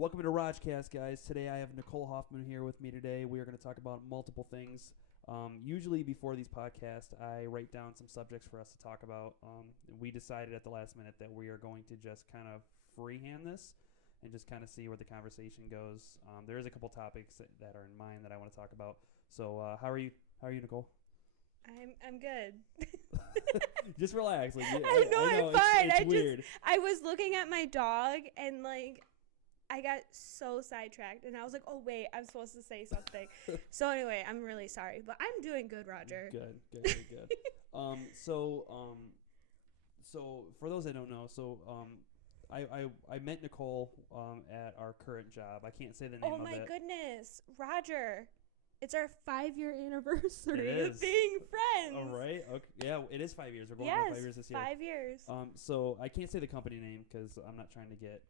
Welcome to Rogcast, guys. Today I have Nicole Hoffman here with me today. We are going to talk about multiple things. Usually before these podcasts, I write down some subjects for us to talk about. We decided at the last minute that we are going to just kind of freehand this and just kind of see where the conversation goes. There is a couple topics that are in mind that I want to talk about. So how are you? How are you, Nicole? I'm good. Just relax. Like, I know I'm fine. It's weird. I was looking at my dog and I got so sidetracked and I was like, oh wait, I'm supposed to say something. So anyway, I'm really sorry, but I'm doing good, Roger. Good. So for those that don't know, I met Nicole at our current job. I can't say the name of it. Oh my goodness, Roger. It's our 5-year anniversary of being friends. All right. Okay. Yeah, it is 5 years. We're going on 5 years this year. 5 years. So I can't say the company name because I'm not trying to get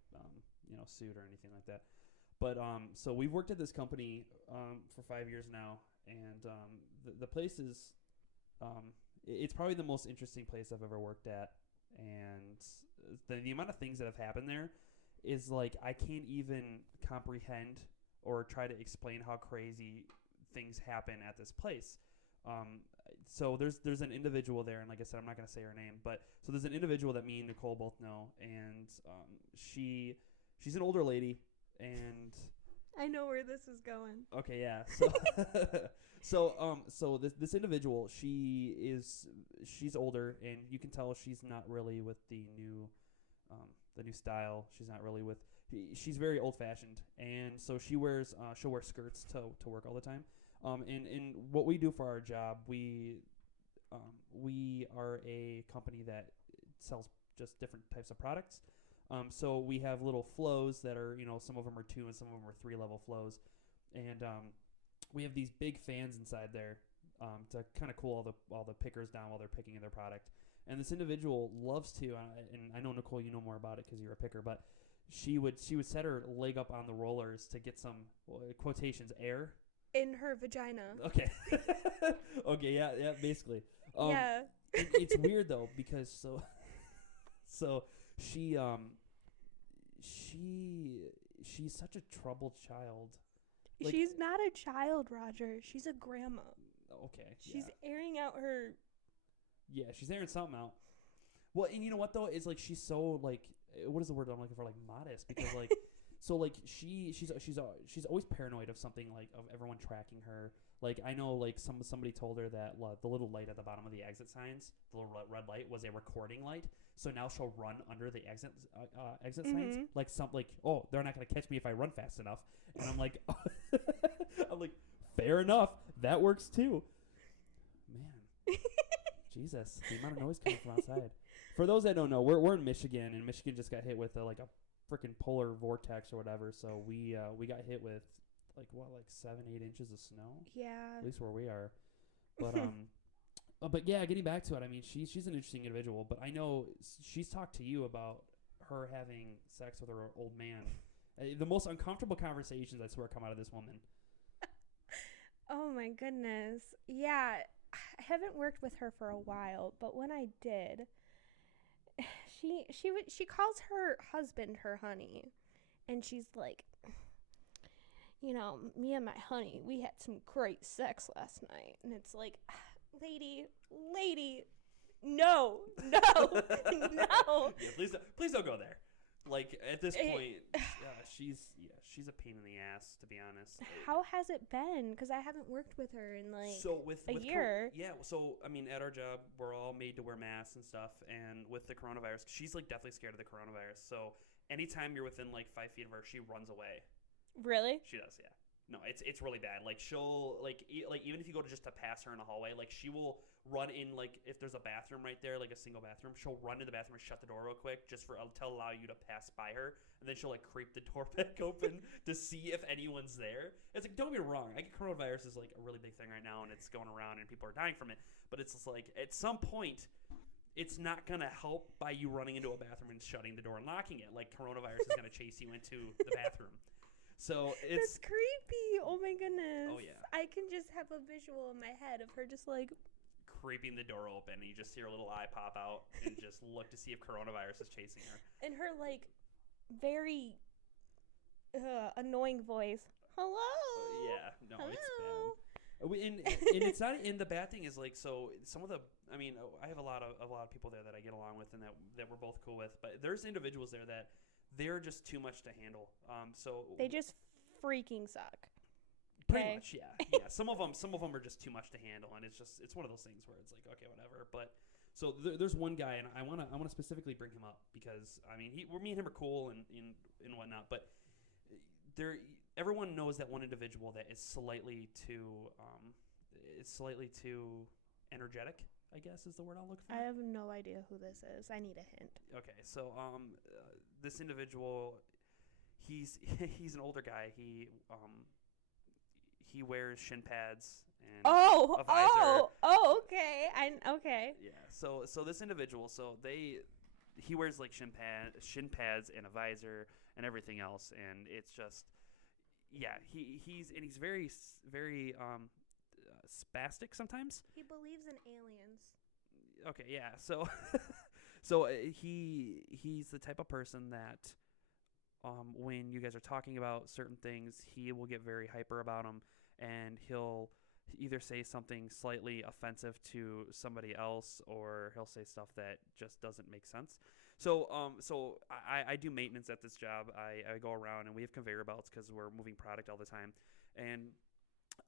sued or anything like that. But so we've worked at this company for 5 years now, and the place is it's probably the most interesting place I've ever worked at, and the amount of things that have happened there is like I can't even comprehend or try to explain how crazy things happen at this place. So there's an individual there, and like I said, I'm not going to say her name, but so there's an individual that me and Nicole both know, and she's an older lady, and I know where this is going. Okay, yeah. So this individual, she's older, and you can tell she's not really with the new style. She's not really with. She's very old fashioned, and so she'll wear skirts to work all the time. And what we do for our job, we are a company that sells just different types of products. So we have little flows that are, some of them are 2 and some of them are 3 level flows, and we have these big fans inside there to kind of cool all the pickers down while they're picking their product. And this individual loves to, and I know Nicole, you know more about it because you're a picker, but she would set her leg up on the rollers to get some quotations air in her vagina. Okay. Okay, yeah, basically. Yeah. It's weird though because so she's such a troubled child. Like, she's not a child, Roger. She's a grandma. Okay. She's airing out her. Yeah, she's airing something out. Well, and you know what though? It's like she's so like, what is the word I'm looking for? Like modest, because like, so like she's always paranoid of something, like of everyone tracking her. Like I know like somebody told her that the little light at the bottom of the exit signs, the little red light, was a recording light. So now she'll run under the exit signs, like oh, they're not gonna catch me if I run fast enough. And I'm like, fair enough, that works too, man. Jesus, the amount of noise coming from outside. For those that don't know, we're in Michigan, and Michigan just got hit with a freaking polar vortex or whatever. So we got hit with 7-8 inches of snow. Yeah. At least where we are. But but yeah, getting back to it, I mean, she's an interesting individual. But I know she's talked to you about her having sex with her old man. The most uncomfortable conversations, I swear, come out of this woman. Oh my goodness. Yeah. I haven't worked with her for a while, but when I did, she calls her husband her honey, and she's like, me and my honey, we had some great sex last night, and it's like, lady, no. Yeah, please don't go there. Like at this point, she's a pain in the ass, to be honest. How has it been? Because I haven't worked with her in a year. So I mean, at our job, we're all made to wear masks and stuff. And with the coronavirus, she's definitely scared of the coronavirus. So anytime you're within 5 feet of her, she runs away. Really? She does, yeah. No, it's really bad. She'll even if you go to pass her in a hallway, she will run in if there's a bathroom right there, a single bathroom, she'll run to the bathroom and shut the door real quick just to allow you to pass by her, and then she'll creep the door back open to see if anyone's there. It's don't get me wrong, I get coronavirus is a really big thing right now, and it's going around and people are dying from it, but it's just at some point it's not going to help by you running into a bathroom and shutting the door and locking it. Coronavirus is going to chase you into the bathroom. So it's creepy. Oh my goodness. Oh yeah. I can just have a visual in my head of her just creeping the door open, and you just see her little eye pop out and just look to see if coronavirus is chasing her. And her very annoying voice. Hello. Yeah, no, Hello. it's bad. And it's not. And the bad thing is like, so some of the. I mean, I have a lot of people there that I get along with and that we're both cool with. But there's individuals there that they're just too much to handle. So They just freaking suck. pretty Okay. much, yeah. Some of them are just too much to handle, and it's one of those things where it's like, okay, whatever. But so there's one guy, and I wanna specifically bring him up because I mean, me and him are cool and whatnot, but there everyone knows that one individual that is slightly too energetic, I guess is the word I'll look for. I have no idea who this is. I need a hint. Okay, so this individual, he's an older guy. He wears shin pads and a visor. Okay. Okay. Yeah. So this individual, he wears like shin pads and a visor and everything else, and it's just he's very spastic sometimes. He believes in aliens. Okay, yeah. So he's the type of person that when you guys are talking about certain things, he will get very hyper about them, and he'll either say something slightly offensive to somebody else, or he'll say stuff that just doesn't make sense. So I do maintenance at this job. I go around and we have conveyor belts because we're moving product all the time, and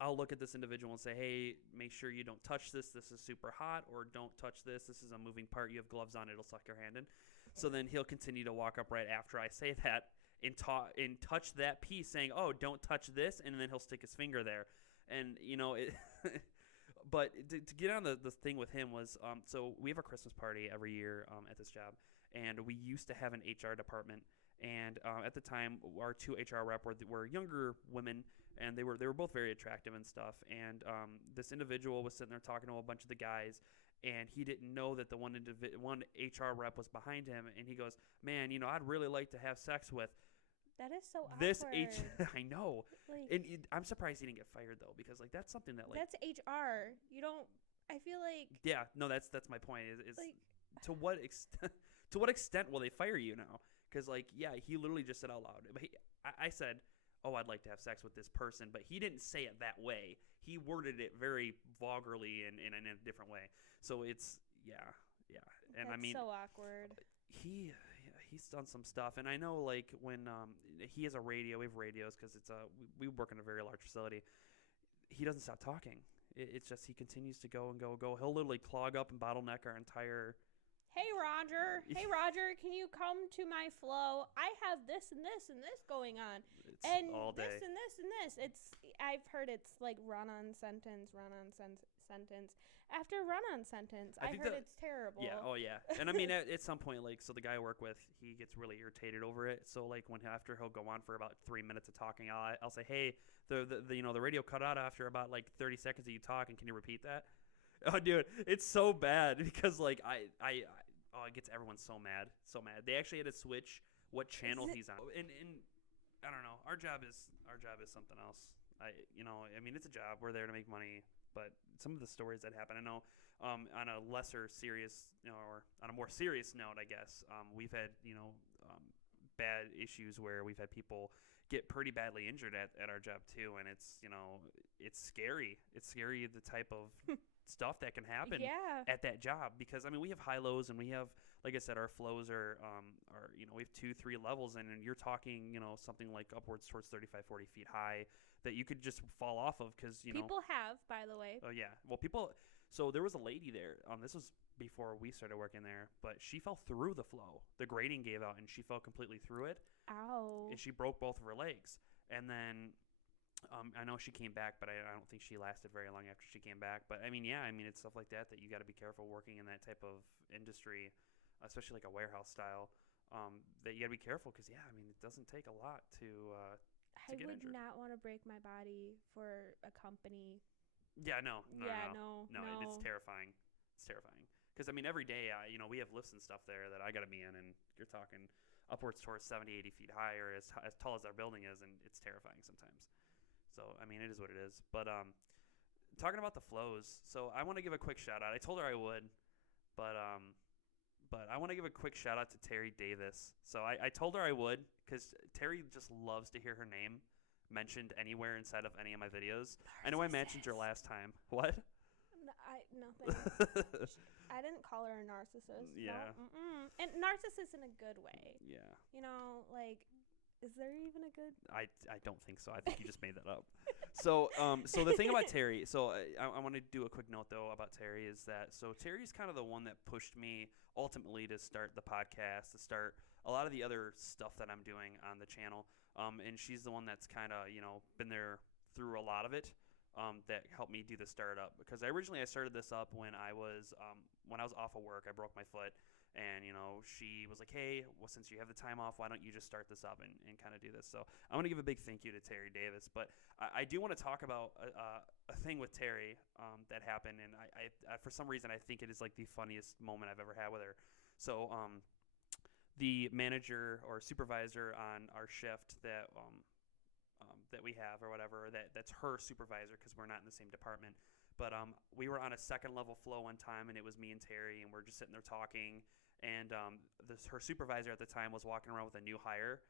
I'll look at this individual and say, hey, make sure you don't touch this. This is super hot, or don't touch this. This is a moving part. You have gloves on. It'll suck your hand in. So then he'll continue to walk up right after I say that and touch that piece, saying, oh, don't touch this, and then he'll stick his finger there. And, but to get on the thing with him was, so we have a Christmas party every year at this job, and we used to have an HR department. And at the time, our two HR rep were younger women, and they were both very attractive and stuff. And this individual was sitting there talking to a bunch of the guys, and he didn't know that the one HR rep was behind him. And he goes, man, I'd really like to have sex with That is so this awkward. I know. Like, And I'm surprised he didn't get fired, though, because like that's something that like that's HR. You don't. I feel like. yeah, no, that's my point. Is Like, to what extent will they fire you now? Because like he literally just said out loud. But I said, oh, I'd like to have sex with this person, but he didn't say it that way. He worded it very vulgarly and in a different way. So it's yeah. And that's I mean, so awkward. He's done some stuff, and I know like when he has a radio, we have radios because we work in a very large facility. He doesn't stop talking. It's just he continues to go and go and go. He'll literally clog up and bottleneck our entire. Hey Roger, can you come to my flow? I have this and this and this going on. It's And all day. this and this and this. I've heard it's like run-on sentence after run-on sentence. I I think heard that- it's terrible. Yeah, oh yeah. And I mean at some point, like, so the guy I work with, he gets really irritated over it. So like after he'll go on for about 3 minutes of talking, I'll say, hey, the radio cut out after about like 30 seconds of you talking. Can you repeat that? Oh, dude, it's so bad because like it gets everyone so mad. They actually had to switch what channel he's on. And I don't know. Our job is something else. I mean, it's a job. We're there to make money. But some of the stories that happen, I know, on a lesser serious, or on a more serious note, I guess, we've had, bad issues where we've had people get pretty badly injured at our job too, and it's scary. It's scary the type of stuff that can happen at that job, because I mean we have high lows, and we have, like I said, our flows are we have 2-3 levels, and you're talking something like upwards towards 35-40 feet high that you could just fall off of, because people have, by the way. Oh yeah, well so there was a lady there, this was before we started working there, but she fell through the flow. The grating gave out and she fell completely through it. Ow. And she broke both of her legs. And then I know she came back, but I don't think she lasted very long after she came back. But I mean, it's stuff like that you got to be careful working in that type of industry, especially like a warehouse style. That you got to be careful, because it doesn't take a lot to I get would injured. not want to break my body for a company. Yeah, no. It's No. terrifying. It's terrifying. Because, I mean, every day, we have lifts and stuff there that I got to be in, and you're talking upwards towards 70, 80 feet high, or as tall as our building is, and it's terrifying sometimes. So, I mean, it is what it is. But talking about the flows, so I want to give a quick shout-out. I told her I would, but But I want to give a quick shout out to Terry Davis. So I told her I would because Terry just loves to hear her name mentioned anywhere inside of any of my videos. I know I mentioned her last time. What? Nothing. I didn't call her a narcissist. Yeah. No, and narcissist in a good way. Yeah. You know, like, is there even a good? I don't think so. I think you just made that up. So the thing about Terry, I want to do a quick note though about Terry is that Terry's kind of the one that pushed me ultimately to start the podcast, to start a lot of the other stuff that I'm doing on the channel. And she's the one that's kind of been there through a lot of it. That helped me do the startup because I started this up when I was off of work. I broke my foot, and she was like, "Hey, well, since you have the time off, why don't you just start this up and kind of do this?" So I want to give a big thank you to Terry Davis, but I do want to talk about a thing with Terry that happened, and I for some reason I think it is like the funniest moment I've ever had with her. So the manager or supervisor on our shift that we have or whatever, that's her supervisor because we're not in the same department. But we were on a second level flow one time, and it was me and Terry, and we're just sitting there talking. And her supervisor at the time was walking around with a new hire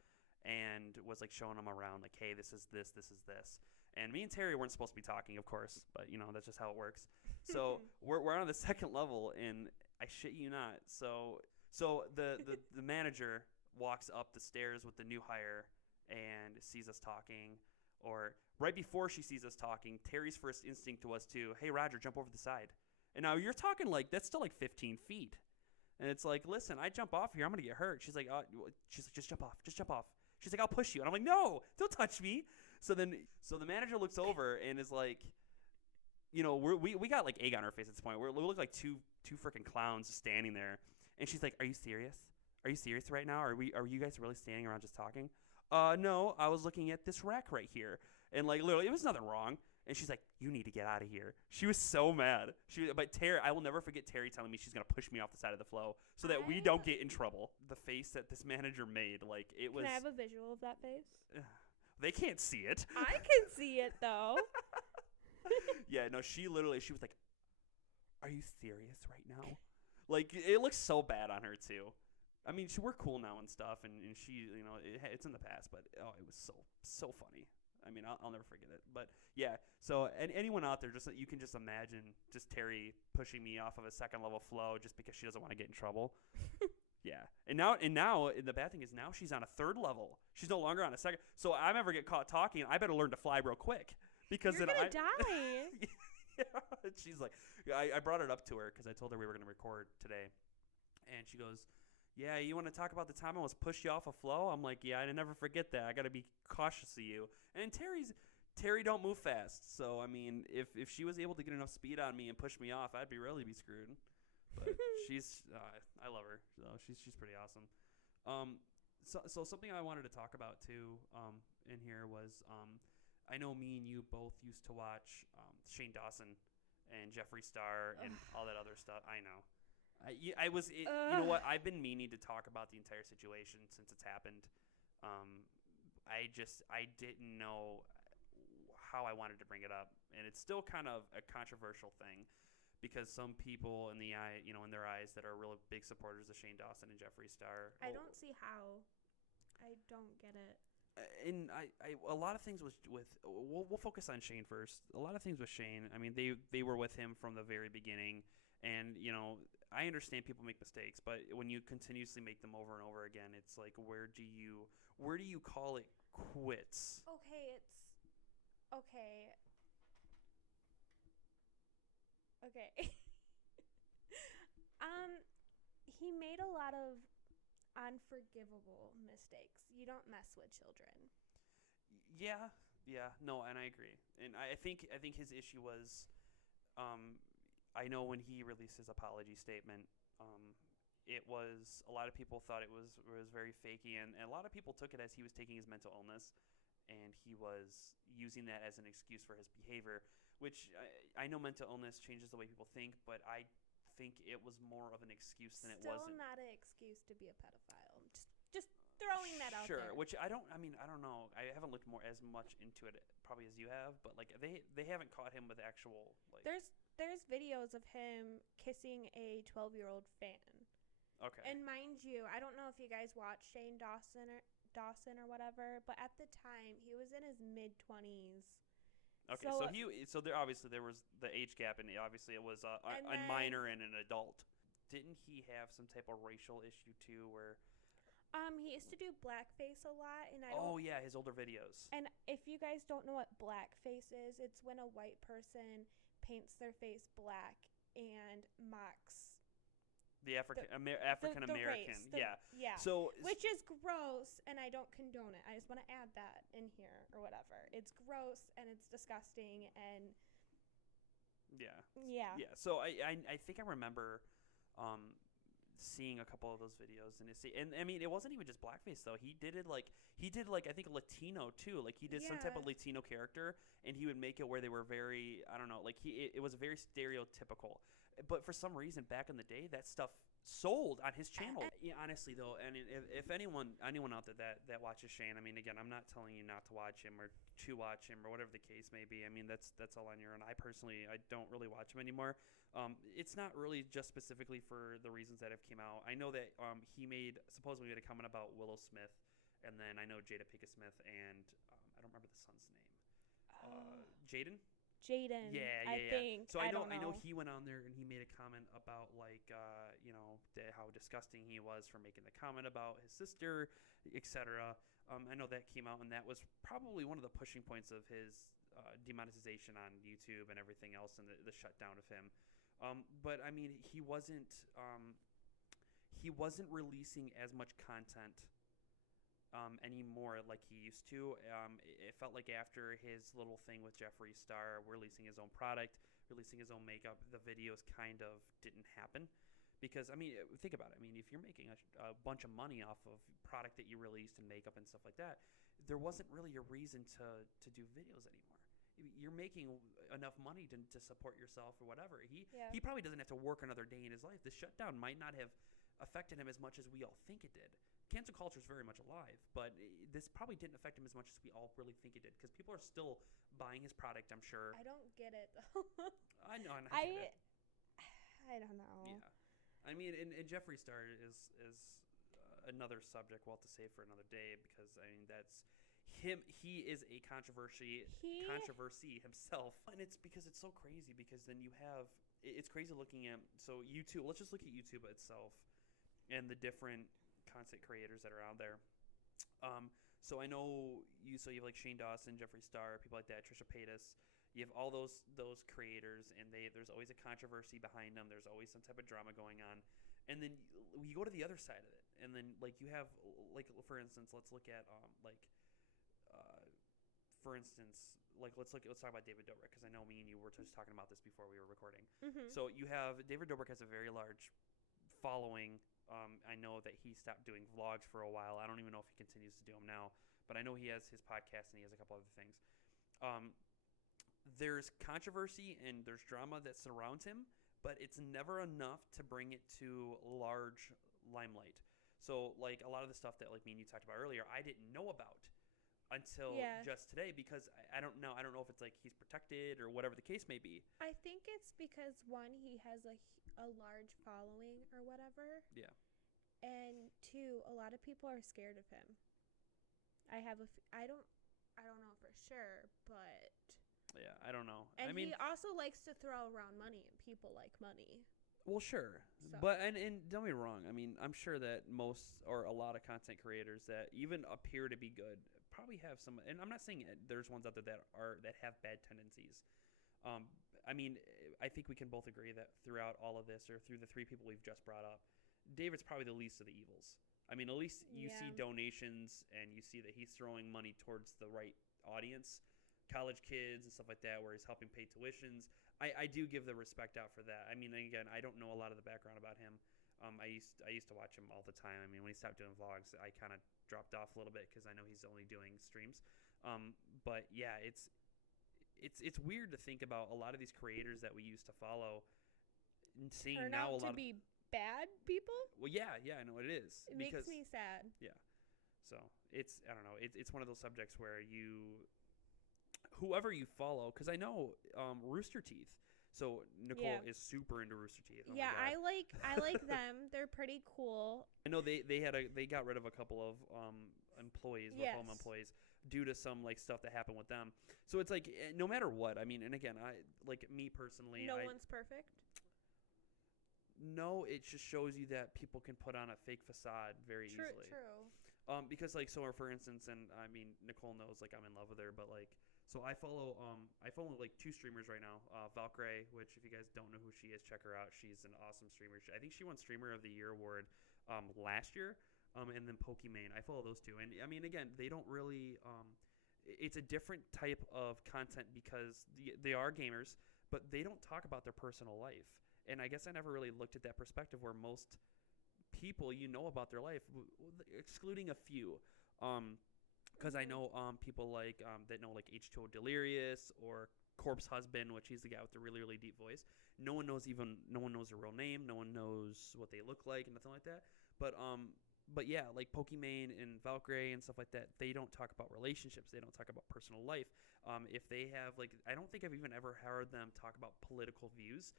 and was like showing them around like, hey, this is this, this is this. And me and Terry weren't supposed to be talking, of course, but that's just how it works. So we're on the second level, and I shit you not. So the manager walks up the stairs with the new hire and sees us talking, or right before she sees us talking, Terry's first instinct to us too, hey, Roger, jump over the side. And now you're talking like, that's still like 15 feet. And it's like, listen, I jump off here, I'm going to get hurt. She's like, just jump off. She's like, I'll push you. And I'm like, no, don't touch me. So the manager looks over and is like, we got like egg on our face at this point. We look like two freaking clowns standing there. And she's like, are you serious? Are you serious right now? Are you guys really standing around just talking? No, I was looking at this rack right here. And like literally, it was nothing wrong. And she's like, you need to get out of here. She was so mad. But Terry, I will never forget Terry telling me she's going to push me off the side of the flow so that we don't get in trouble. The face that this manager made, like it was. Can I have a visual of that face? They can't see it. I can see it though. Yeah, no, she was like, are you serious right now? Like it looks so bad on her too. I mean, we're cool now and stuff, and she, it's in the past, but it was so funny. I mean, I'll never forget it. But yeah, so anyone out there, you can just imagine just Terry pushing me off of a second level flow just because she doesn't want to get in trouble. Yeah, and now the bad thing is now she's on a third level. She's no longer on a second. So I ever get caught talking, I better learn to fly real quick because you're gonna die. Yeah, she's like, I brought it up to her because I told her we were gonna record today, and she goes, yeah, you want to talk about the time I was pushed you off a flow? I'm like, yeah, I never forget that. I got to be cautious of you. And Terry don't move fast. So, I mean, if she was able to get enough speed on me and push me off, I'd really be screwed. But I love her. So she's pretty awesome. So something I wanted to talk about too in here was I know me and you both used to watch Shane Dawson and Jeffree Star and all that other stuff. I know. You know what? I've been meaning to talk about the entire situation since it's happened. I didn't know how I wanted to bring it up, and it's still kind of a controversial thing because some people in their eyes that are real big supporters of Shane Dawson and Jeffree Star. I don't see how. I don't get it. And a lot of things with we'll focus on Shane first. A lot of things with Shane. I mean, they were with him from the very beginning, and I understand people make mistakes, but when you continuously make them over and over again, it's like where do you call it quits? Okay. He made a lot of unforgivable mistakes. You don't mess with children. Yeah, no, and I agree. And I think his issue was I know when he released his apology statement, it was a lot of people thought it was very fakey, and a lot of people took it as he was taking his mental illness, and he was using that as an excuse for his behavior. Which I know mental illness changes the way people think, but I think it was more of an excuse than it wasn't. Still not an excuse to be a pedophile. Just throwing that out there. Sure, which I don't know. I haven't looked as much into it probably as you have, but like they haven't caught him with actual like. There's videos of him kissing a 12-year-old fan. Okay. And mind you, I don't know if you guys watched Shane Dawson or whatever, but at the time he was in his mid-20s. Okay, so there obviously there was the age gap, and obviously it was a minor and an adult. Didn't he have some type of racial issue too, where? He used to do blackface a lot, and His older videos. And if you guys don't know what blackface is, it's when a white person paints their face black and mocks The African American, yeah. So, which is gross, and I don't condone it. I just want to add that in here or whatever. It's gross and it's disgusting and yeah. So I think I remember seeing a couple of those videos, and I mean it wasn't even just blackface though. He did like I think Latino too. Like he did some type of Latino character, and he would make it where they were very, I don't know, like it was very stereotypical. But for some reason, back in the day, that stuff sold on his channel. Honestly, though, and if anyone out there that watches Shane, I mean, again, I'm not telling you not to watch him or to watch him or whatever the case may be. I mean, that's all on your own. I personally, I don't really watch him anymore. It's not really just specifically for the reasons that have came out. I know that he supposedly made a comment about Willow Smith, and then I know Jada Pinkett Smith, and I don't remember the son's name. Jaden. Yeah. I think. So I know he went on there and he made a comment about how disgusting he was for making the comment about his sister, etc. I know that came out, and that was probably one of the pushing points of his demonetization on YouTube and everything else, and the shutdown of him. But I mean, he wasn't releasing as much content anymore like he used to. It felt like after his little thing with Jeffree Star, releasing his own product, releasing his own makeup, the videos kind of didn't happen. Because, I mean, think about it. I mean, if you're making a bunch of money off of product that you released and makeup and stuff like that, there wasn't really a reason to do videos anymore. You're making enough money to support yourself or whatever. He probably doesn't have to work another day in his life. The shutdown might not have affected him as much as we all think it did. Cancel culture is very much alive, but this probably didn't affect him as much as we all really think it did, because people are still buying his product, I'm sure. I don't get it, though. I know. I don't know. Yeah. I mean, and Jeffree Star is another subject we'll have to save for another day, because, I mean, that's him. He is a controversy himself. And it's because it's so crazy, because then you have, it's crazy looking at, so YouTube, let's just look at YouTube itself and the different content creators that are out there. So I know you have like Shane Dawson, Jeffree Star, people like that, Trisha Paytas. You have all those creators, and there's always a controversy behind them. There's always some type of drama going on. And then you go to the other side of it, and then like you have, like, for instance, let's look at let's talk about David Dobrik, because I know me and you were just talking about this before we were recording. Mm-hmm. So you have David Dobrik has a very large following. I know that he stopped doing vlogs for a while. I don't even know if he continues to do them now, but I know he has his podcast and he has a couple other things. There's controversy and there's drama that surrounds him, but it's never enough to bring it to large limelight. So, like, a lot of the stuff that, like, me and you talked about earlier, I didn't know about until just today, because I don't know. I don't know if it's like he's protected or whatever the case may be. I think it's because, one, he has a large following or whatever. Yeah. And two, a lot of people are scared of him. I don't know for sure, but yeah, I don't know. And I mean, he also likes to throw around money, and people like money. Well, sure. So. But and don't be wrong. I mean, I'm sure that most or a lot of content creators that even appear to be good probably have some, and I'm not saying there's ones out there that have bad tendencies. I mean, I think we can both agree that throughout all of this, or through the three people we've just brought up, David's probably the least of the evils. I mean, at least you see donations, and you see that he's throwing money towards the right audience, college kids and stuff like that, where he's helping pay tuitions. I do give the respect out for that. I mean, again, I don't know a lot of the background about him. I used to watch him all the time. I mean, when he stopped doing vlogs, I kind of dropped off a little bit, because I know he's only doing streams. But yeah, it's weird to think about a lot of these creators that we used to follow and seeing turn now out a lot to be bad people. Well, yeah, I know it is. It makes me sad. Yeah. So I don't know. It's one of those subjects where whoever you follow, because I know Rooster Teeth. So Nicole is super into Rooster Teeth. Oh yeah, my God. I like them. They're pretty cool. I know they got rid of a couple of employees, work home employees, due to some like stuff that happened with them. So it's like no matter what. I mean, and again, I like me personally. No one's perfect. No, it just shows you that people can put on a fake facade very easily. True. Because like so, for instance, and I mean Nicole knows like I'm in love with her, but like so I follow like 2 streamers right now. Valkyrie, which if you guys don't know who she is, check her out. She's an awesome streamer. I think she won Streamer of the Year award last year. And then Pokimane. I follow those 2, and I mean again, they don't really. It's a different type of content because they are gamers, but they don't talk about their personal life. And I guess I never really looked at that perspective where most people about their life, excluding a few. Because I know people like that know like H2O Delirious or Corpse Husband, which he's the guy with the really, really deep voice. No one knows their real name. No one knows what they look like and nothing like that. But yeah, like Pokimane and Valkyrie and stuff like that, they don't talk about relationships. They don't talk about personal life. If they have like, I don't think I've even ever heard them talk about political views.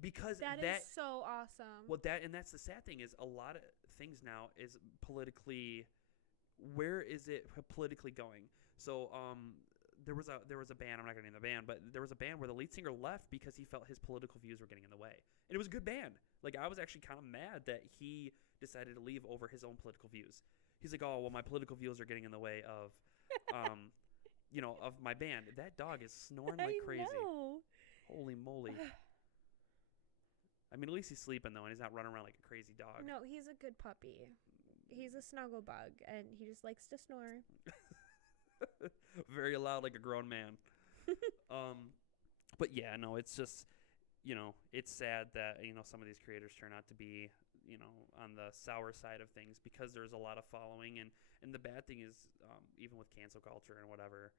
Because that is so awesome. Well, that's the sad thing is a lot of things now is politically. Where is it politically going? So there was a band. I'm not going to name the band, but there was a band where the lead singer left because he felt his political views were getting in the way, and it was a good band. Like I was actually kind of mad that he decided to leave over his own political views. He's like, oh well, my political views are getting in the way of, of my band. That dog is snoring like crazy. Know. Holy moly. I mean, at least he's sleeping, though, and he's not running around like a crazy dog. No, he's a good puppy. He's a snuggle bug, and he just likes to snore. Very loud, like a grown man. But, yeah, no, it's just, it's sad that, some of these creators turn out to be, on the sour side of things because there's a lot of following. And the bad thing is, even with cancel culture and whatever,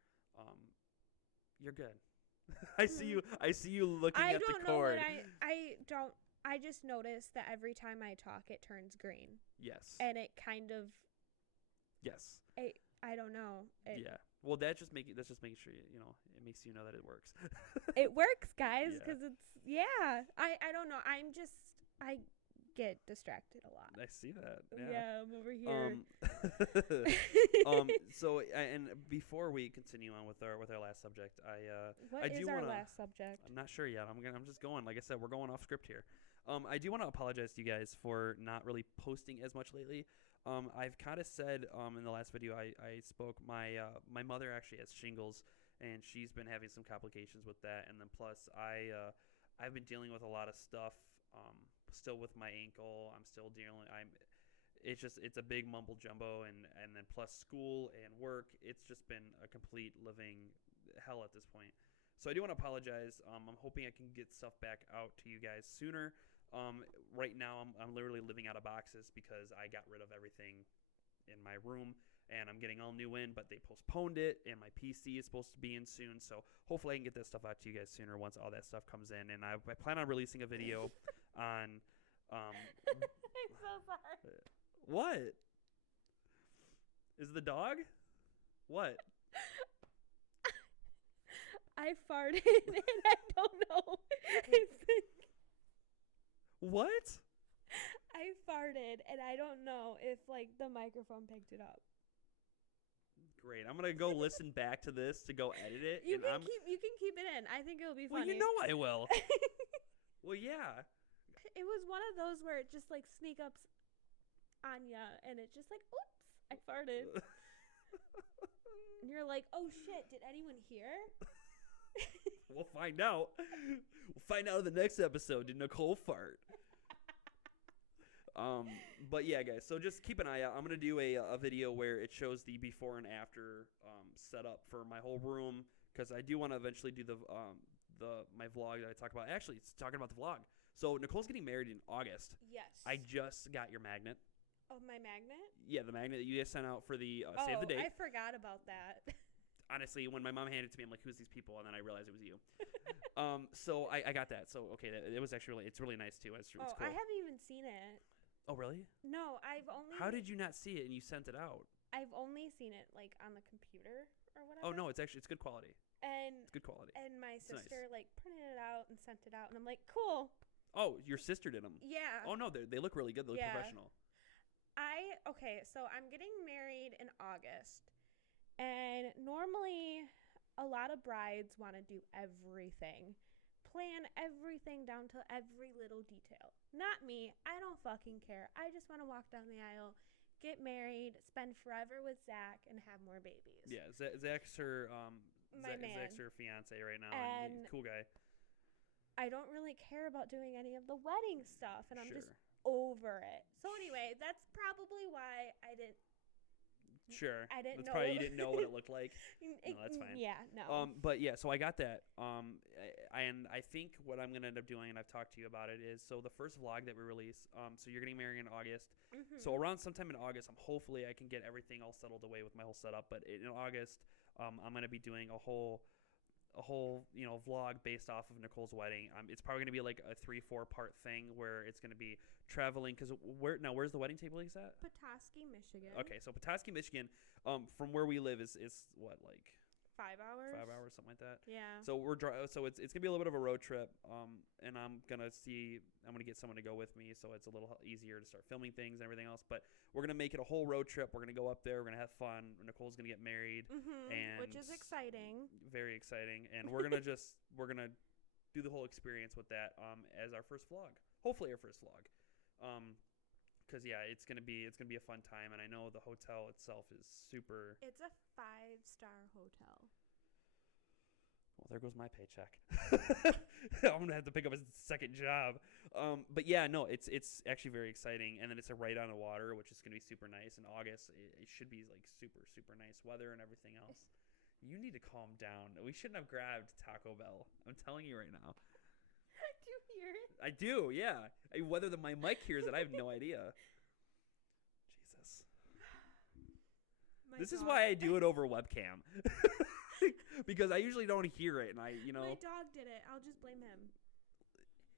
you're good. I see you looking at the cord. I just noticed that every time I talk it turns green. Yes. And it kind of. Yes. I don't know. Yeah. Well, that's just making sure it makes you know that it works. It works, guys, because I don't know. I get distracted a lot. I see that. Yeah, I'm over here. So and before we continue on with our last subject, what is our last subject? I'm not sure yet. I'm just going. Like I said, we're going off script here. I do want to apologize to you guys for not really posting as much lately. I've kind of said in the last video I spoke. My mother actually has shingles, and she's been having some complications with that. And then plus I've been dealing with a lot of stuff. Still with my ankle, I'm still dealing. It's a big mumble jumbo, and then plus school and work. It's just been a complete living hell at this point. So I do want to apologize. I'm hoping I can get stuff back out to you guys sooner. Right now I'm literally living out of boxes because I got rid of everything in my room, and I'm getting all new in, but they postponed it, and my PC is supposed to be in soon. So hopefully I can get that stuff out to you guys sooner once all that stuff comes in. And I plan on releasing a video on. I'm so sorry. What? Is the dog? What? I farted and I don't know. What? I farted and I don't know if like the microphone picked it up. Great. I'm gonna go listen back to this to go edit it. You can keep it in. I think it'll be funny. Well, you know I will. Well, yeah. It was one of those where it just like sneak ups on ya, and it just like, oops, I farted. And you're like, oh shit, did anyone hear? We'll find out. We'll find out in the next episode. Did Nicole fart? But yeah, guys. So just keep an eye out. I'm gonna do a video where it shows the before and after setup for my whole room, because I do want to eventually do my vlog that I talk about. Actually, it's talking about the vlog. So Nicole's getting married in August. Yes. I just got your magnet. Oh, my magnet? Yeah, the magnet that you guys sent out for the save the date. I forgot about that. Honestly, when my mom handed it to me, I'm like, who's these people? And then I realized it was you. So I got that. So, okay, it was actually it's really nice, too. It's cool. I haven't even seen it. Oh, really? No, I've only... How did you not see it and you sent it out? I've only seen it, like, on the computer or whatever. Oh, no, it's good quality. And It's good quality. And my It's sister nice. like printed it out and sent it out, and I'm like, cool. Oh, your sister did them. Yeah. Oh no, they look really good. They look professional. Okay, so I'm getting married in August, and normally a lot of brides want to do everything, plan everything down to every little detail. Not me. I don't fucking care. I just want to walk down the aisle, get married, spend forever with Zach, and have more babies. Yeah, Zach's her My man. Zach's her fiance right now, And cool guy. I don't really care about doing any of the wedding stuff, and I'm Sure. just over it. So anyway, that's probably why I didn't Sure. That's That's know. probably you didn't know what it looked like. No, that's fine. Yeah, no. But yeah, so I got that. And I think what I'm gonna end up doing, and I've talked to you about it, is so the first vlog that we release. So you're getting married in August. Mm-hmm. So around sometime in August, hopefully I can get everything all settled away with my whole setup. But in August, I'm gonna be doing a whole vlog based off of Nicole's wedding. It's probably gonna be like a 3-4 part thing where it's gonna be traveling, because where's the wedding table place at? Petoskey, Michigan. Okay, so Petoskey, Michigan, from where we live is what, like 5 hours. 5 hours, something like that. Yeah. So so it's gonna be a little bit of a road trip. And I'm gonna get someone to go with me, so it's a little easier to start filming things and everything else. But we're gonna make it a whole road trip. We're gonna go up there. We're gonna have fun. Nicole's gonna get married, and which is exciting. Very exciting. And we're gonna do the whole experience with that as our first vlog. Hopefully our first vlog. Because yeah, it's gonna be a fun time, and I know the hotel itself is super. It's a 5-star hotel. Well, there goes my paycheck. I'm gonna have to pick up a second job. But yeah, no, it's actually very exciting, and then it's right on the water, which is gonna be super nice. In August, it should be like super super nice weather and everything else. You need to calm down. We shouldn't have grabbed Taco Bell. I'm telling you right now. Do you hear it? I do, yeah. Whether my mic hears it, I have no idea. Jesus. This is why I do it over webcam. Because I usually don't hear it, and My dog did it. I'll just blame him.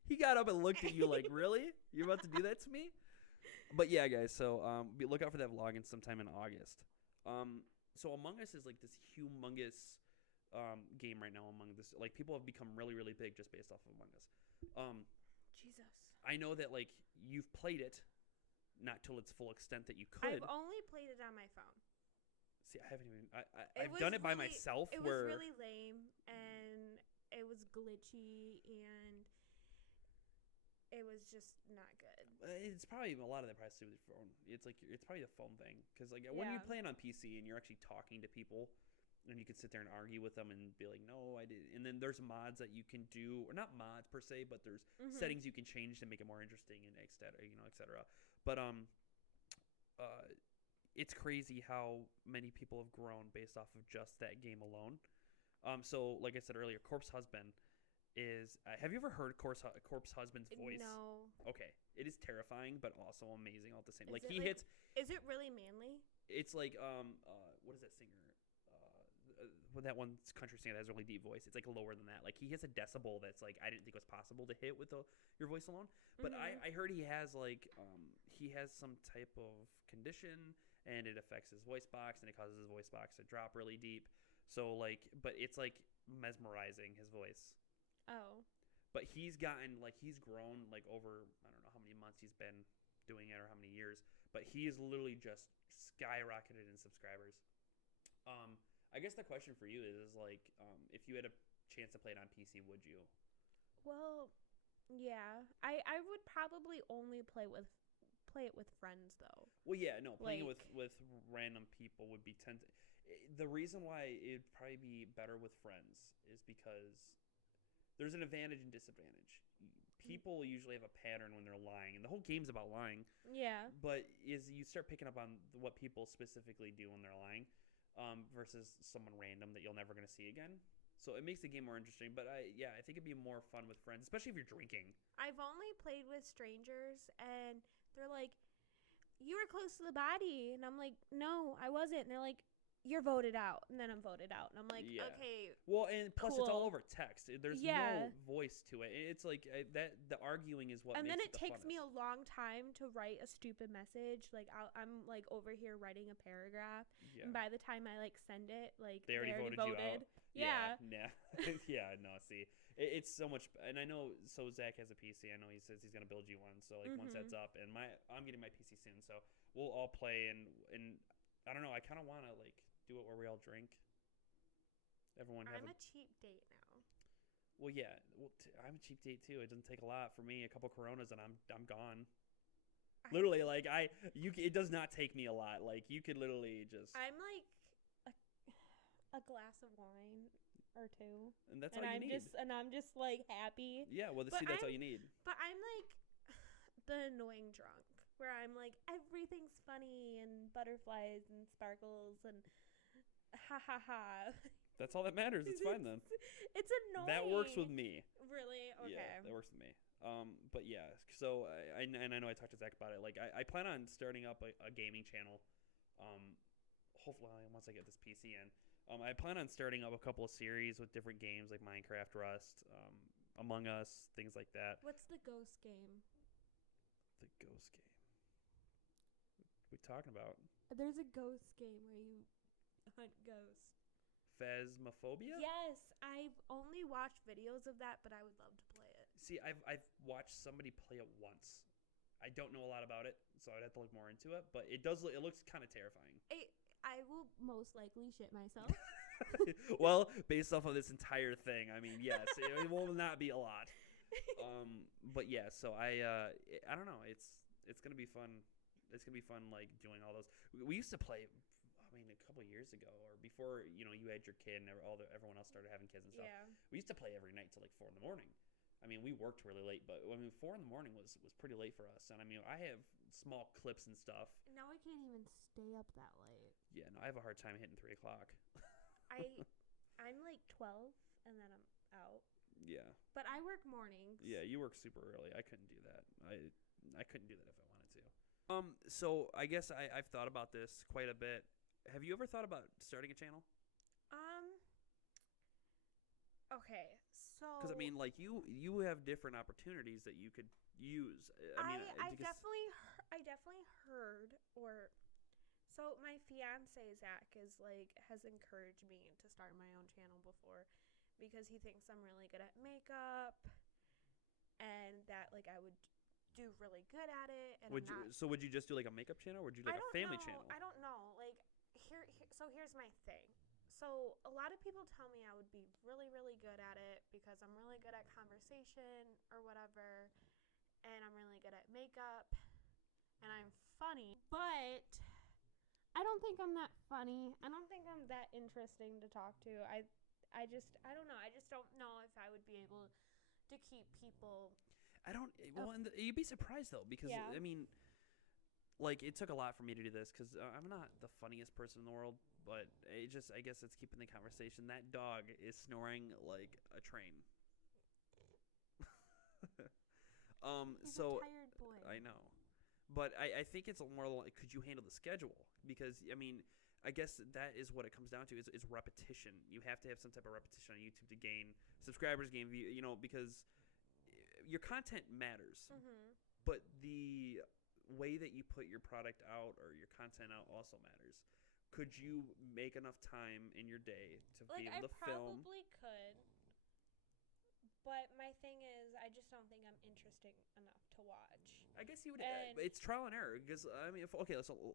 He got up and looked at you like, really? You're about to do that to me? But yeah, guys, so look out for that vlog in sometime in August. So Among Us is like this humongous game right now. Like, people have become really, really big just based off of Among Us. Jesus. I know that, like, you've played it, not till its full extent that you could. I've only played it on my phone. See, I haven't even. I've done it by myself. It was really lame, and it was glitchy, and it was just not good. It's probably a lot of that probably with your phone. It's probably the phone thing, because like when you're playing on PC and you're actually talking to people, and you can sit there and argue with them and be like, no, I did. And then there's mods that you can do, or not mods per se, but there's settings you can change to make it more interesting and et cetera. But it's crazy how many people have grown based off of just that game alone. So like I said earlier, Corpse Husband is. Have you ever heard Corpse Husband's voice? No. Okay, it is terrifying, but also amazing all at the same. Like, hits. Is it really manly? It's like what is that singer? With that one country singer that has a really deep voice, it's like lower than that. Like, he has a decibel that's like I didn't think was possible to hit with your voice alone. But I heard he has some type of condition, and it affects his voice box, and it causes his voice box to drop really deep. So like, but it's like mesmerizing, his voice. Oh. But he's grown like over, I don't know how many months he's been doing it or how many years, but he is literally just skyrocketed in subscribers. I guess the question for you is like, if you had a chance to play it on PC, would you? Well, yeah. I would probably only play it with friends though. Well, yeah, no, playing it with random people would be the reason why it'd probably be better with friends is because there's an advantage and disadvantage. People usually have a pattern when they're lying, and the whole game's about lying. Yeah. But you start picking up on what people specifically do when they're lying, versus someone random that you're never going to see again. So it makes the game more interesting. But I think it'd be more fun with friends, especially if you're drinking. I've only played with strangers, and they're like, "You were close to the body," and I'm like, "No, I wasn't." And they're like, you're voted out, and then I'm voted out, and I'm like, Yeah. okay, Well, and plus it's all cool. over text. There's Yeah. no voice to it. It's like that the arguing is what and makes then it it the takes me a funnest. long time to write a stupid message. Like I'm like over here writing a paragraph, Yeah. and by the time I like send it, like They already voted you out. Yeah. Yeah. Yeah, no, see. It's so much, and I know, so Zach has a PC. I know he says he's going to build you one. So, like, once that's up, and I'm getting my PC soon. So, we'll all play, and I don't know, I kind of want to, like, do it where we all drink. Everyone have I'm a cheap date now. Well, yeah. Well, I'm a cheap date, too. It doesn't take a lot for me. A couple Coronas, and I'm gone. Literally, like, it does not take me a lot. Like, you could literally just... I'm like a glass of wine or two. And that's all you need. I'm just like happy. Yeah, well, that's all you need. But I'm like the annoying drunk where I'm like everything's funny and butterflies and sparkles and ha ha ha. That's all that matters. It's fine then. It's annoying. That works with me. Really? Okay. Yeah, that works with me. But yeah, so I know I talked to Zach about it. Like I plan on starting up a gaming channel. Hopefully once I get this PC in. I plan on starting up a couple of series with different games like Minecraft, Rust, Among Us, things like that. What's the ghost game? The ghost game. What are we talking about? There's a ghost game where you hunt ghosts. Phasmophobia? Yes, I've only watched videos of that, but I would love to play it. See, I've watched somebody play it once. I don't know a lot about it, so I'd have to look more into it. But it looks kind of terrifying. I will most likely shit myself. Well, based off of this entire thing, I mean, yes, it will not be a lot. But yeah, so I don't know. It's gonna be fun. It's gonna be fun, like doing all those. We used to play. I mean, a couple of years ago, or before you had your kid and everyone else started having kids and stuff. Yeah. We used to play every night till like 4 a.m. I mean, we worked really late, but 4 a.m. was pretty late for us. And I mean, I have small clips and stuff. Now I can't even stay up that late. Yeah, no, I have a hard time hitting 3 o'clock. I'm like 12 and then I'm out. Yeah. But I work mornings. Yeah, you work super early. I couldn't do that. I couldn't do that if I wanted to. So I guess I've thought about this quite a bit. Have you ever thought about starting a channel? Okay, so because I mean, like you have different opportunities that you could use. I definitely heard so my fiance Zach has encouraged me to start my own channel before because he thinks I'm really good at makeup and that like I would do really good at it. And so would you just do like a makeup channel, or would you do like a family channel? I don't know. Like so here's my thing. So a lot of people tell me I would be really, really good at it because I'm really good at conversation or whatever, and I'm really good at makeup, and I'm funny, but I don't think I'm that funny. I don't think I'm that interesting to talk to. I don't know. I just don't know if I would be able to keep people. And you'd be surprised though, because Yeah. I mean, like it took a lot for me to do this because I'm not the funniest person in the world. But I guess it's keeping the conversation. That dog is snoring like a train. He's so a tired boy. I know, but I think it's more like, could you handle the schedule? Because I mean, I guess that is what it comes down to is repetition. You have to have some type of repetition on YouTube to gain subscribers, gain view. Because your content matters, but the way that you put your product out or your content out also matters. Could you make enough time in your day to be able to film? I probably could, but my thing is, I just don't think I'm interesting enough to watch. I guess you would. It's trial and error because I mean, so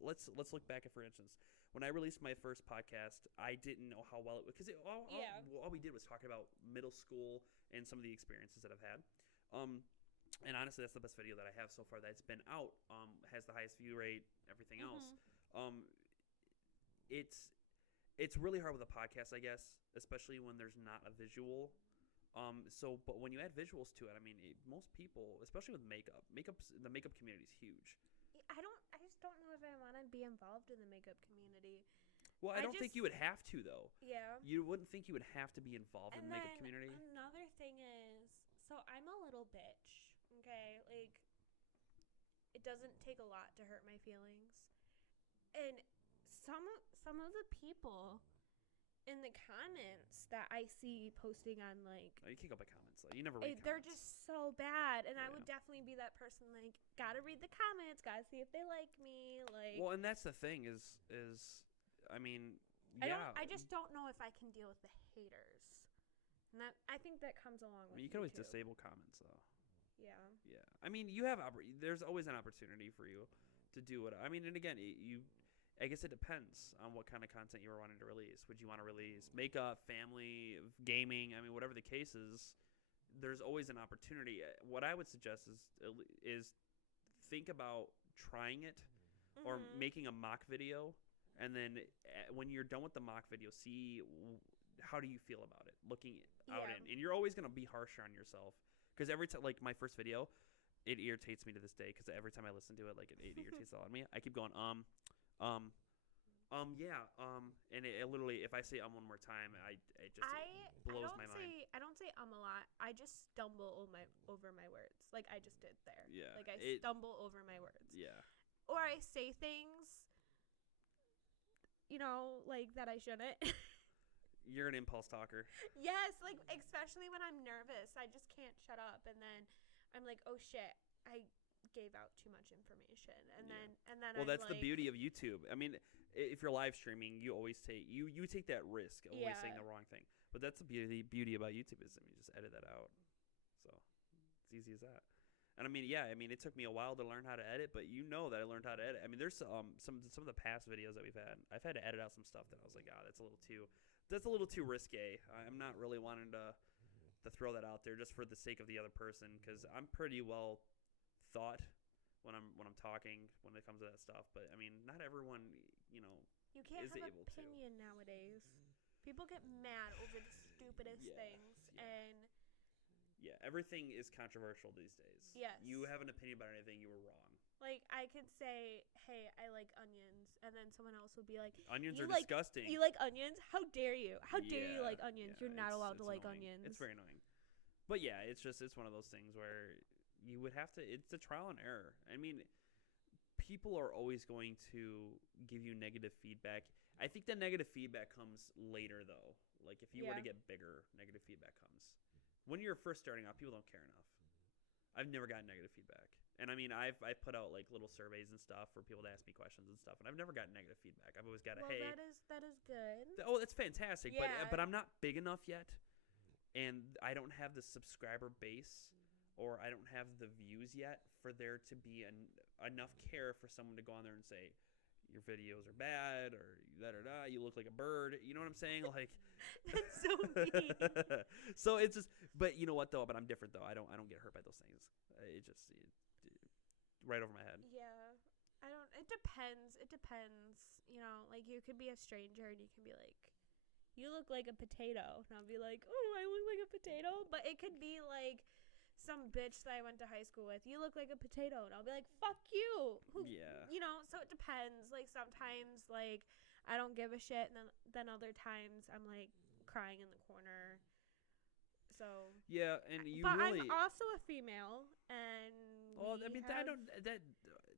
let's look back at, for instance, when I released my first podcast, I didn't know how well it was because all we did was talk about middle school and some of the experiences that I've had. And honestly, that's the best video that I have so far that's been out. Has the highest view rate, everything else. It's really hard with a podcast, I guess, especially when there's not a visual. But when you add visuals to it, I mean, most people, especially with the makeup community is huge. I just don't know if I want to be involved in the makeup community. Well, I don't think you would have to, though. Yeah. You wouldn't think you would have to be involved in the makeup community. Another thing is, so I'm a little bitch, okay? Like, it doesn't take a lot to hurt my feelings. And some of the people in the comments that I see posting on, like... Oh, you can't go by comments, though. You never read They're comments. just so bad. And Yeah. I would definitely be that person, like, gotta read the comments, gotta see if they like me, like... Well, and that's the thing is I mean, yeah. I just don't know if I can deal with the haters. And I think that comes along with you can always YouTube. disable comments, though. Yeah. Yeah. I mean, you have there's always an opportunity for you to do what... I mean, and again, I guess it depends on what kind of content you were wanting to release. Would you want to release makeup, family, gaming? I mean, whatever the case is, there's always an opportunity. What I would suggest is think about trying it or making a mock video, and then when you're done with the mock video, see how do you feel about it, looking out in. And you're always going to be harsher on yourself because every time, like my first video, it irritates me to this day because every time I listen to it, like it irritates a lot of me. I keep going, and it literally, if I say one more time, it blows my mind. I don't say a lot. I just stumble over my words, like I just did there. Yeah, like I stumble over my words. Yeah, or I say things, like that I shouldn't. You're an impulse talker. Yes, like especially when I'm nervous, I just can't shut up, and then I'm like, oh shit, I gave out too much information, and then well, that's the beauty of YouTube. I mean, if you're live streaming, you always take you take that risk of always saying the wrong thing, but that's the beauty about YouTube is you just edit that out, so it's easy as that. And I mean, it took me a while to learn how to edit, but that I learned how to edit. I mean, there's some of the past videos that we've had, I've had to edit out some stuff that I was like, that's a little too risque. I'm not really wanting to throw that out there just for the sake of the other person, because I'm pretty well thought when I'm talking when it comes to that stuff. But I mean, not everyone you can't is have able opinion nowadays. People get mad over the stupidest things, and everything is controversial these days. Yes, you have an opinion about anything, you were wrong. Like I could say, hey, I like onions, and then someone else would be like, onions are disgusting. You like onions? How dare you? How dare you like onions? You're not allowed to like annoying. onions. It's very annoying. But yeah, it's one of those things where you would have to, it's a trial and error. I mean, people are always going to give you negative feedback. I think the negative feedback comes later, though. Like, if you were to get bigger, negative feedback comes. When you're first starting out, people don't care enough. I've never gotten negative feedback. And I mean, I've put out, like, little surveys and stuff for people to ask me questions and stuff, and I've never gotten negative feedback. I've always got hey. That is good. Oh, that's fantastic. Yeah. But I'm not big enough yet, and I don't have the subscriber base, or I don't have the views yet for there to be enough care for someone to go on there and say, your videos are bad, or da-da-da, you look like a bird. You know what I'm saying? Like, that's so mean. So it's just, but you know what, though? But I'm different, though. I don't get hurt by those things. It right over my head. Yeah. It depends. Like, you could be a stranger and you can be like, you look like a potato. And I'll be like, oh, I look like a potato. But it could be like some bitch that I went to high school with. You look like a potato. And I'll be like, fuck you. So it depends. Like, sometimes, like, I don't give a shit. And then other times I'm, like, crying in the corner. So. Yeah, and But I'm also a female. And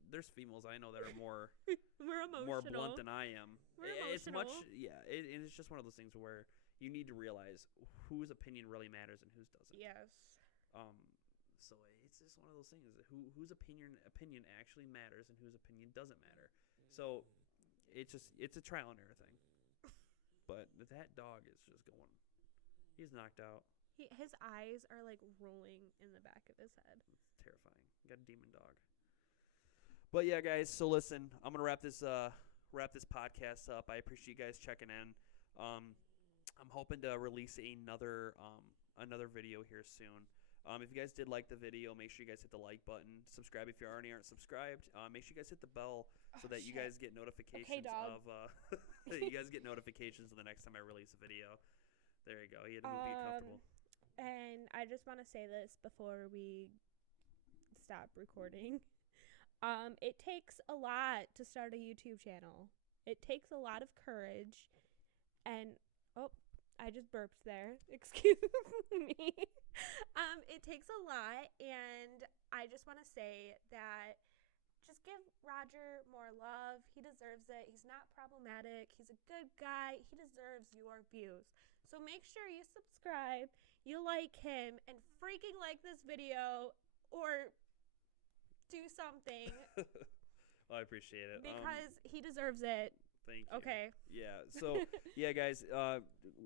there's females I know that are more we're emotional. more blunt than I am. We're emotional. It's it's just one of those things where you need to realize whose opinion really matters and whose doesn't. Yes. So it's just one of those things whose opinion actually matters and whose opinion doesn't matter. So it's a trial and error thing. But that dog is just going. He's knocked out. His eyes are like rolling in the back of his head. It's terrifying. Got a demon dog. But yeah, guys. So listen, I'm gonna wrap this podcast up. I appreciate you guys checking in. I'm hoping to release another video here soon. If you guys did like the video, make sure you guys hit the like button. Subscribe if you already aren't subscribed. Make sure you guys hit the bell so that you guys get notifications of you guys get notifications of the next time I release a video. There you go. You had to be comfortable. And I just want to say this before we stop recording. It takes a lot to start a YouTube channel. It takes a lot of courage. And, I just burped there. Excuse me. It takes a lot. And I just want to say that just give Roger more love. He deserves it. He's not problematic. He's a good guy. He deserves your views. So make sure you subscribe, you like him, and freaking like this video or do something. Well, I appreciate it. Because he deserves it. Thank you. Okay. Yeah. So, yeah, guys,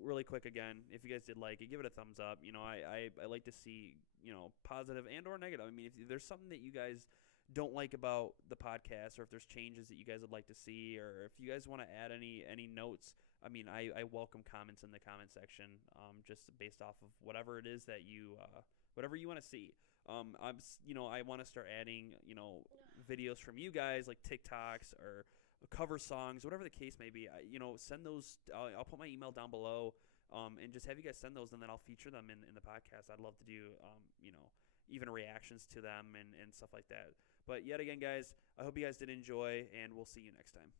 really quick again, if you guys did like it, give it a thumbs up. You know, I like to see, you know, positive and or negative. I mean, if there's something that you guys don't like about the podcast, or if there's changes that you guys would like to see, or if you guys want to add any notes, I mean, I welcome comments in the comment section, just based off of whatever it is that you want to see. I want to start adding, you know, videos from you guys, like Tik Toks or cover songs, whatever the case may be. Send those. I'll put my email down below, and just have you guys send those, and then I'll feature them in the podcast. I'd love to do, even reactions to them and stuff like that. But yet again, guys, I hope you guys did enjoy, and we'll see you next time.